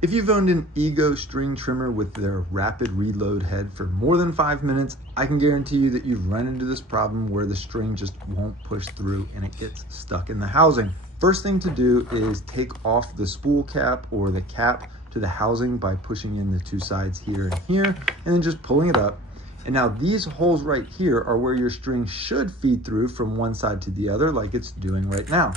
If you've owned an Ego string trimmer with their rapid reload head for more than 5 minutes, I can guarantee you that you've run into this problem where the string just won't push through and it gets stuck in the housing. First thing to do is take off the spool cap or the cap to the housing by pushing in the two sides here and here, and then just pulling it up. And now these holes right here are where your string should feed through from one side to the other like it's doing right now.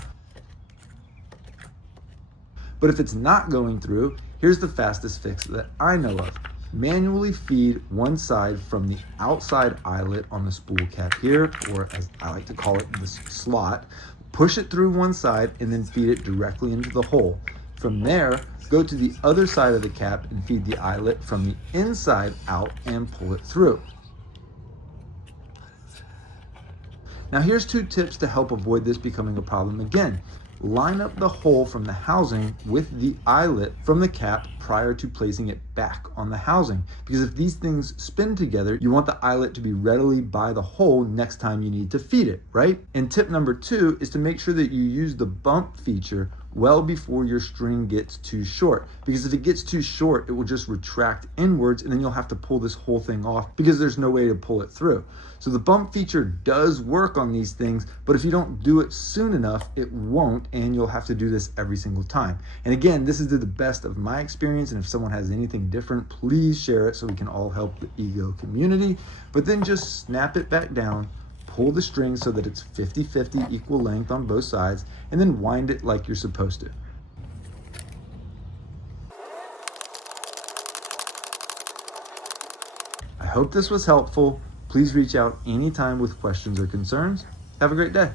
But if it's not going through, here's the fastest fix that I know of. Manually feed one side from the outside eyelet on the spool cap here, or as I like to call it, the slot. Push it through one side and then feed it directly into the hole. From there, go to the other side of the cap and feed the eyelet from the inside out and pull it through. Now here's 2 tips to help avoid this becoming a problem again. Line up the hole from the housing with the eyelet from the cap prior to placing it back on the housing. Because if these things spin together, you want the eyelet to be readily by the hole next time you need to feed it, right? And tip number 2 is to make sure that you use the bump feature well before your string gets too short. Because if it gets too short, it will just retract inwards and then you'll have to pull this whole thing off because there's no way to pull it through. So the bump feature does work on these things, but if you don't do it soon enough, it won't, and you'll have to do this every single time. And again, this is to the best of my experience, and if someone has anything different, please share it so we can all help the Ego community. But then just snap it back down, pull the string so that it's 50-50 equal length on both sides, and then wind it like you're supposed to. I hope this was helpful. Please reach out anytime with questions or concerns. Have a great day.